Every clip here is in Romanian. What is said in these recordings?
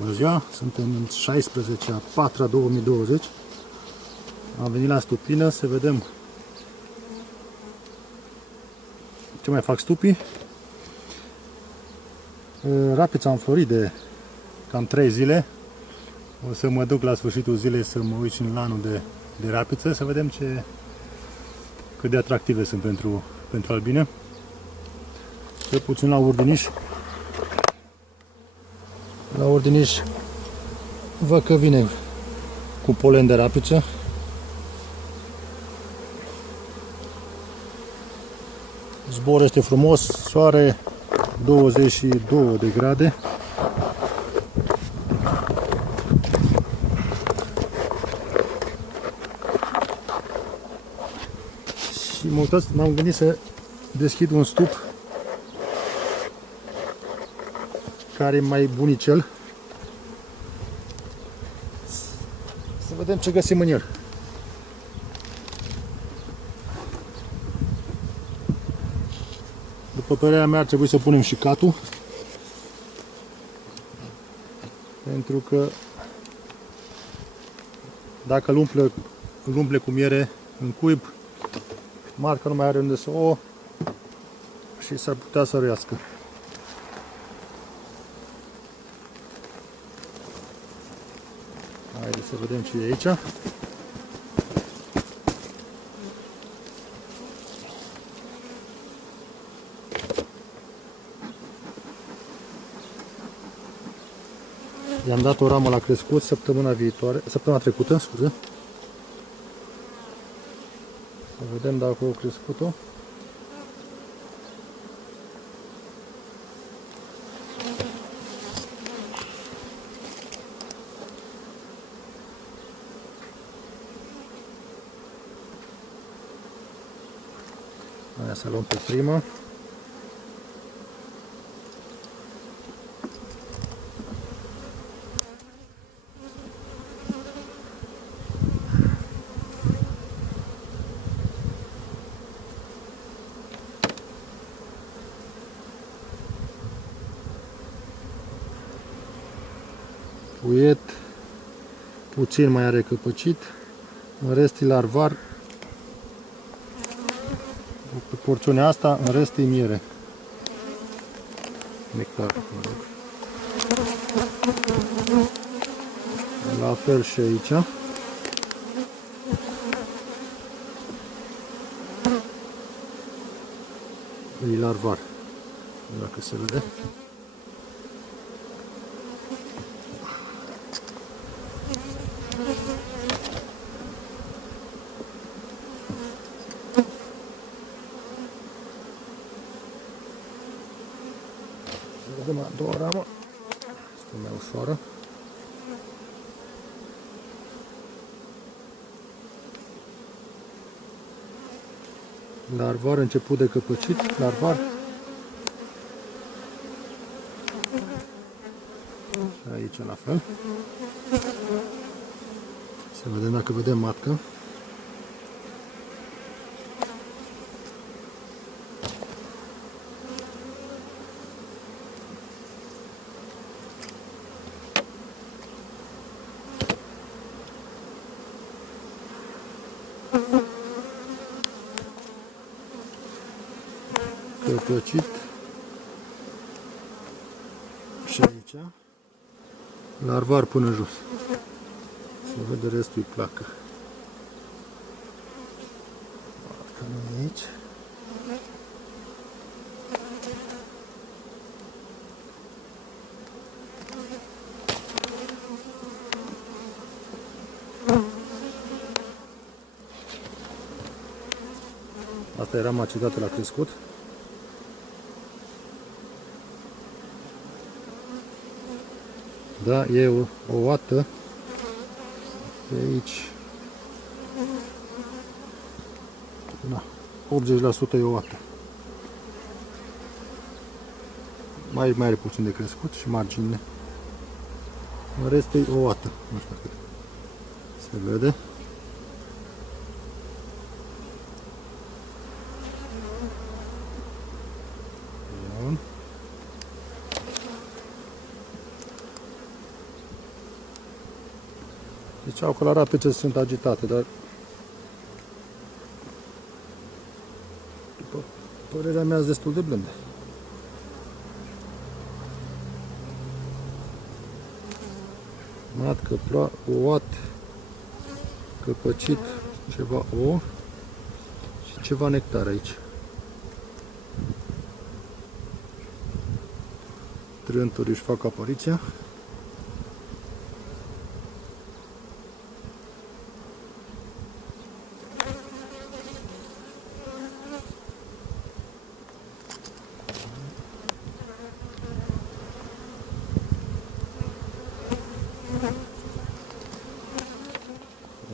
Bună ziua, suntem în 16/4/2020. Am venit la stupină să vedem ce mai fac stupii. Rapița am florit de cam 3 zile. O să mă duc la sfârșitul zilei să mă uit și în lanul de rapiță, să vedem cât de atractive sunt pentru albine. Pe puțin la Urdiniș. La Urdiniș văd că vine cu polen de rapiță. Zborul este frumos, soare, 22 de grade. Și m-am gândit să deschid un stup care e mai bunicel. Să vedem ce găsim în el. După părerea mea ar trebui să punem și catul, pentru că dacă îl umple cu miere în cuib, marca nu mai are unde să o și s-ar putea să răiască. Haideți să vedem ce e aici. I-am dat o ramă la crescut săptămâna trecută, scuze. Să vedem dacă au crescut-o. Aia să luăm pe prima. Puiet, puțin mai are căpăcit, în rest e larvar, pe porțiunea asta, în rest e miere. Nectar, mă rog. La fel și aici. E larvar, dacă se vede. Vedem a doua ramă, este mai ușoară. Larvar, început de căpăcit, larvar. Și aici la fel. Să vedem dacă vedem matcă. Căpăcit și aici larvar până jos. Se vede restul, îi placă. Că nu e aici. Asta era macetată la crescut. Da, e o oată pe aici. Da, 80% e o oată. Mai are puțin de crescut și marginile. În rest e o oată. Nu știu cât se vede. Ziceau că la rapice sunt agitate, dar după părerea mea sunt destul de blânde. Matcă, ouat, căpăcit, ceva ou și ceva nectar aici. Trânturi își fac apariția.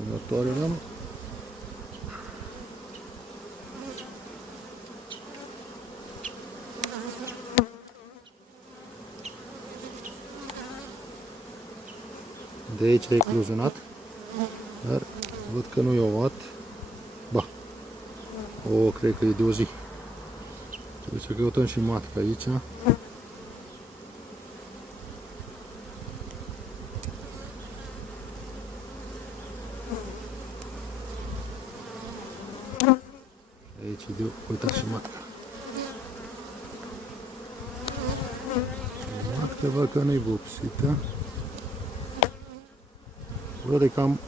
Următoarea ramă. De aici e ecluzionat, dar văd că nu e ouat. Ba, cred că e de o zi. Trebuie să căutăm și matca aici. Aici e de, uitați și matca. Matca văd că nu-i vopsită. Văd de cam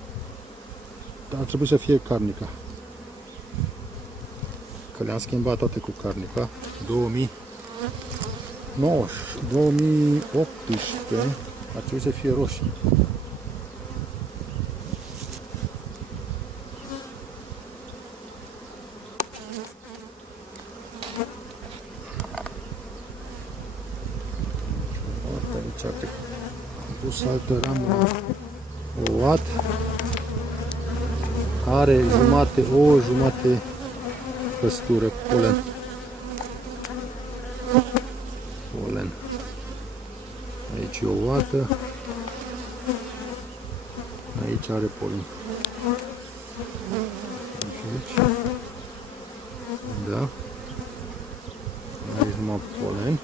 ar trebui să fie carnica. Că le-am schimbat toate cu carnica. 2018 ar trebui să fie roșii. Aici am pus altă ramă ouat. Are jumate ouă, jumate păstură, polen. Polen. Aici e ouată. Aici are polen. Aici. Da. Aici numai polen.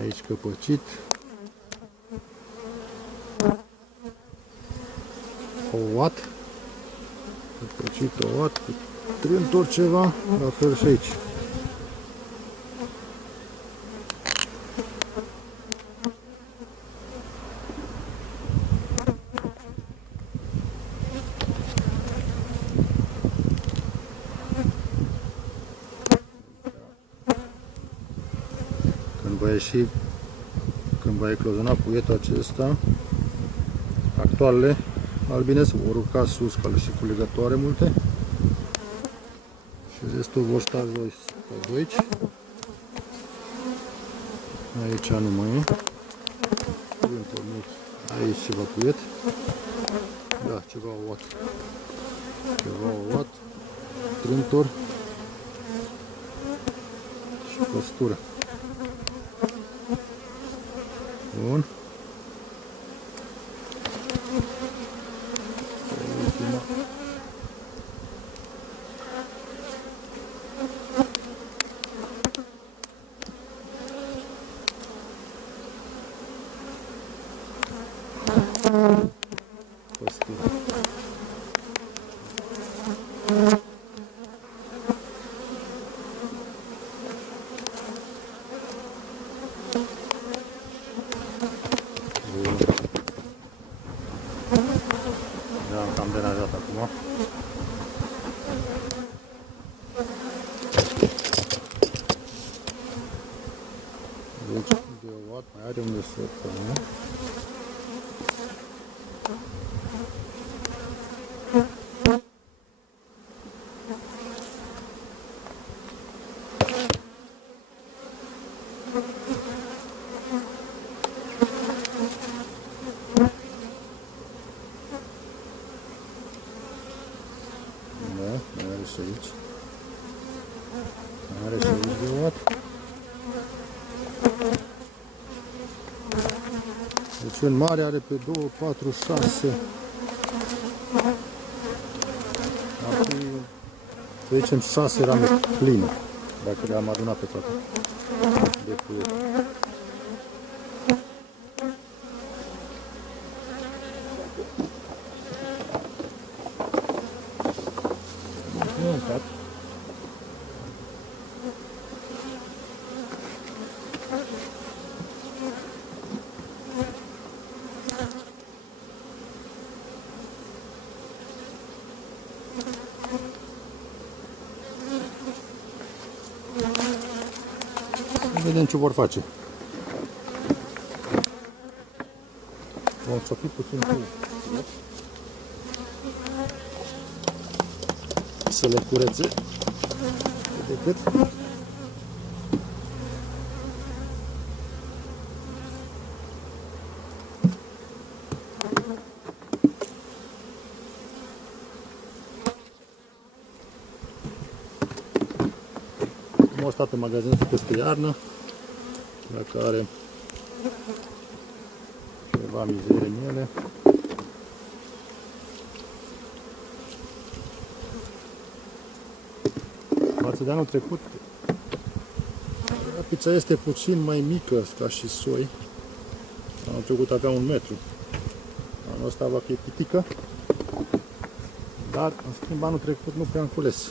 Aici căpăcit, ouat, căpăcit, ouat, cu trânturi ceva, la fel și aici. Când va ecloziona puietul acesta, actualele albine se vor urca sus ca și cu legătoare multe și restul vor sta jos pe aici. Aici nu mai e. Aici ceva puiet. Da, ceva ouat. Ceva ouat, trânturi și păstură. Bun. Ultima. Păstură. Cam deranjat acum. Deci, de ouat mai are unde să pune. Da, mai are și aici. Are serviciu de watt. Deci în mare are pe 2, 4, 6. Apoi, să zicem, 6 rame pline, dacă le-am adunat pe toate de puiet. Nu un cat. Vedem ce vor face. Vom ciopi puțin cu să le curețe de cât. Am stat în magazin peste iarnă, dacă are ceva mizere în ele. Față de anul trecut, rapița este puțin mai mică ca și soi. Anul trecut avea 1 metru. Anul ăsta va fi pitică, dar în schimb anul trecut nu prea am cules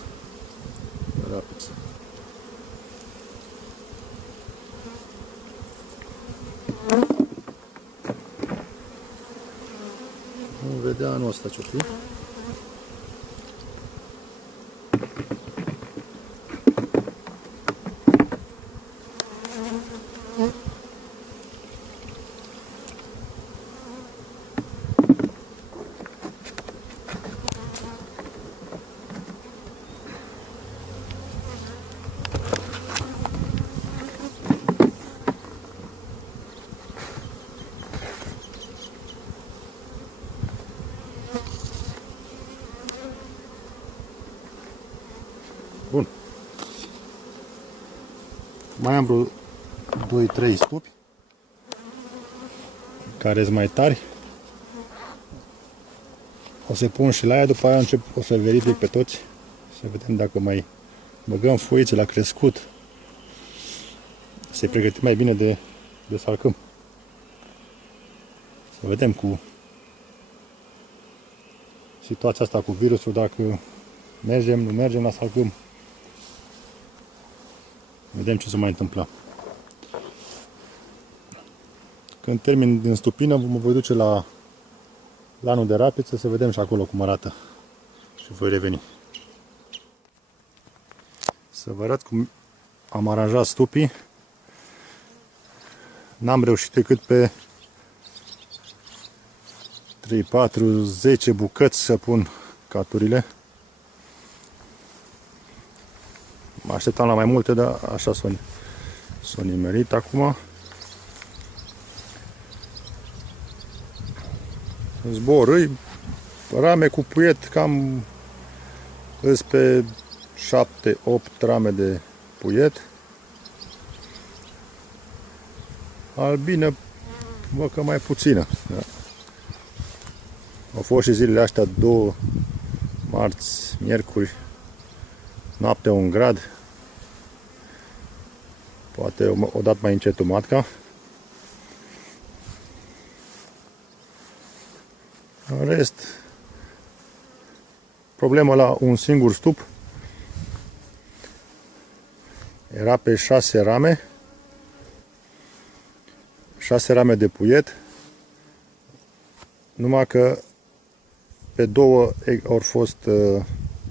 rapiță. Vom vedea anul ăsta ce-o fi. Bun. Mai am vreo 2-3 stupi care sunt mai tari. O să pun și la ea, după aia o să verific pe toți, să vedem dacă mai băgăm foițe la crescut, să-i pregătim mai bine de salcâm. Să vedem cu situația asta cu virusul, dacă mergem, nu mergem la salcâm. Vedem ce se mai întâmplă. Când termin din stupină, mă voi duce la lanul de rapiță să vedem și acolo cum arată. Și voi reveni. Să vă arăt cum am aranjat stupii. N-am reușit decât pe 3, 4, 10 bucăți să pun caturile. Mă așteptam la mai multe, dar așa s-o nimerit acum. Zborâi, rame cu puiet, cam îs pe 7-8 rame de puiet. Albină, văd că mai puțină. Da. Au fost și zilele astea 2, marți, miercuri, noapte 1 grad. Poate o dat mai încetul matca. În rest, problema la un singur stup. Era pe 6 rame. 6 rame de puiet. Numai că pe 2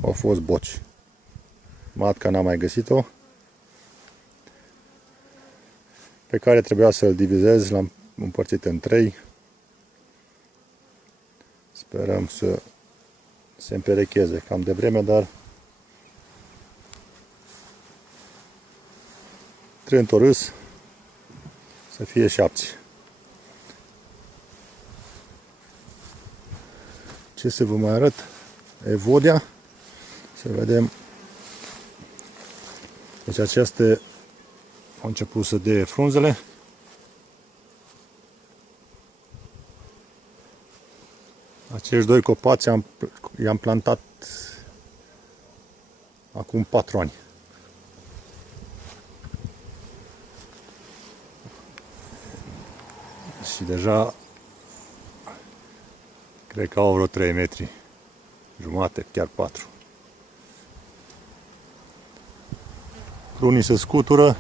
au fost boci. Matca n-a mai găsit-o. Pe care trebuia să-l divizez, l-am împărțit în 3. Sperăm să se împerecheze cam de vreme, dar trebuie într-o râs să fie șapți. Ce să vă mai arăt? Evodia. Să vedem Deci acestea au început să dea frunzele. Acești doi copaci i-am plantat acum 4 ani. Și deja cred că au vreo 3 metri jumate, chiar 4. Prunii se scutură.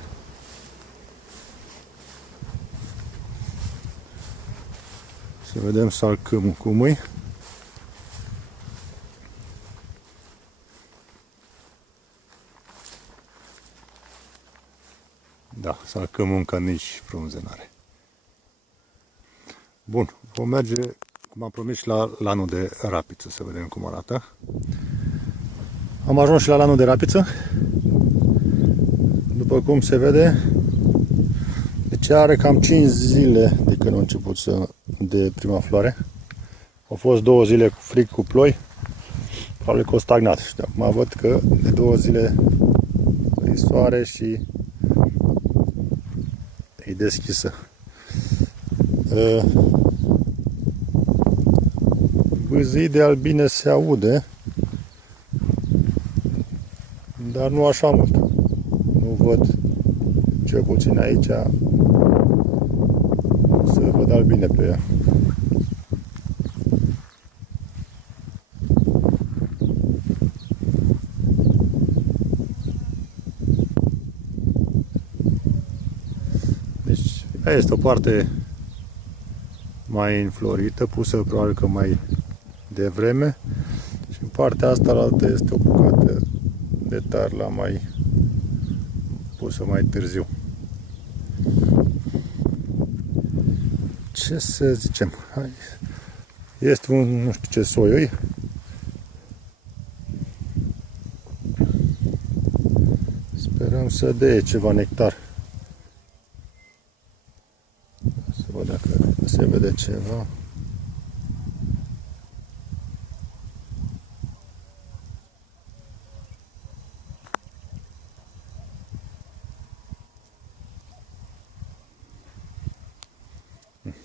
Să vedem salcâmul cum e. Da, salcâmul încă nici frunze n-are. Bun, vom merge, cum am promis, la lanul de rapiță, să vedem cum arată. Am ajuns și la lanul de rapiță. După cum se vede, deci are cam 5 zile de când a început de prima floare. Au fost 2 zile cu frig, cu ploi, probabil că au stagnat. Și acum văd că de 2 zile e soare și e deschisă. Bâzii de albine se aude, dar nu așa mult. Nu văd, cel puțin aici, să văd albine pe ea. Deci, aia este o parte mai înflorită, pusă probabil că mai devreme, și în partea asta la altă este o bucată de tarla mai pusă mai târziu. Ce să zicem? Hai. Este un, nu știu ce soi, sperăm să dea ceva nectar. Să văd dacă se vede ceva.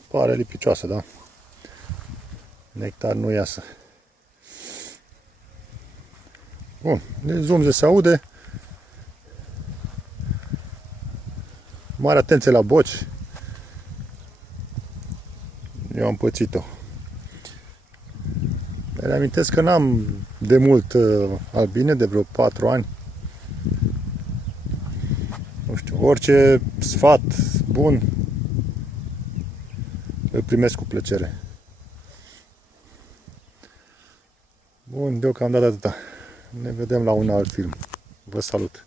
Pare lipicioasă, da? Nectar nu iasă. Bun, deci zumze se aude. Mare atenție la boci. Eu am pățit-o. Reamintesc că n-am de mult albine, de vreo 4 ani. Nu știu, orice sfat bun îl primesc cu plăcere. Bun, deocamdată atâta. Ne vedem la un alt film. Vă salut!